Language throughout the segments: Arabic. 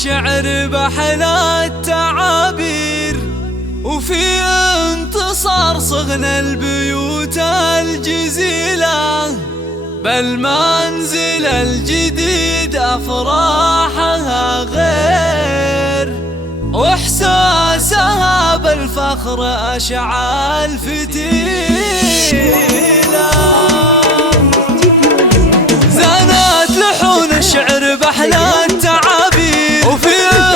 الشعر بحلا التعابير، وفي انتصار صغنا البيوت الجزيلة، بالمنزل الجديد أفراحها غير، وإحساسها بالفخر أشعال فتيلة. زانت لحون الشعر بحلا التعابير، وفي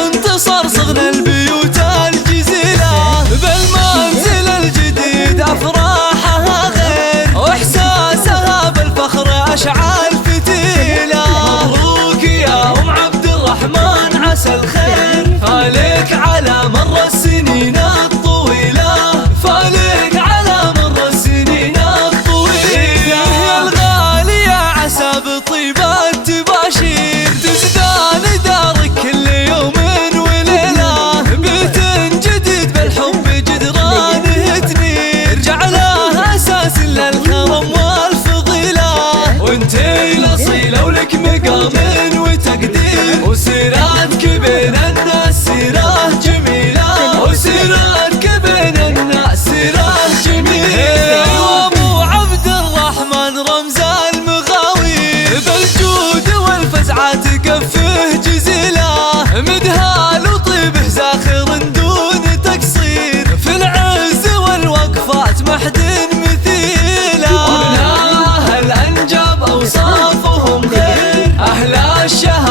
انتصار صغنا البيوت الجزيلة، بالمنزل الجديد أفراحها غير، وإحساسها بالفخر أشعال فتيلة. مبروك يا أم عبد الرحمن، عسى الخير فالك على مر السنين الطويلة، فالك على مر السنين الطويلة. يا الغالية عسى بطيبة تباشير، تزدان دارك كل يوم وليلة، بيت جديد بالحب جدرانه تنير، جعلها أساس للكرم والفضيلة، وانتي الأصيلة ولك مقام وتقدير، وسيرتك بين الناس سيرة جميلة، وسيرتك بين الناس سيرة جميلة. وابو عبد الرحمن رمز المغاوير، بالجود والفزعة تكفه جزيلة، مدهال وطيبه زاخر دون تقصير، في العز والوقفات محد مثيله. ومن أهل الأنجاب أوصافهم خير، أهل الشهر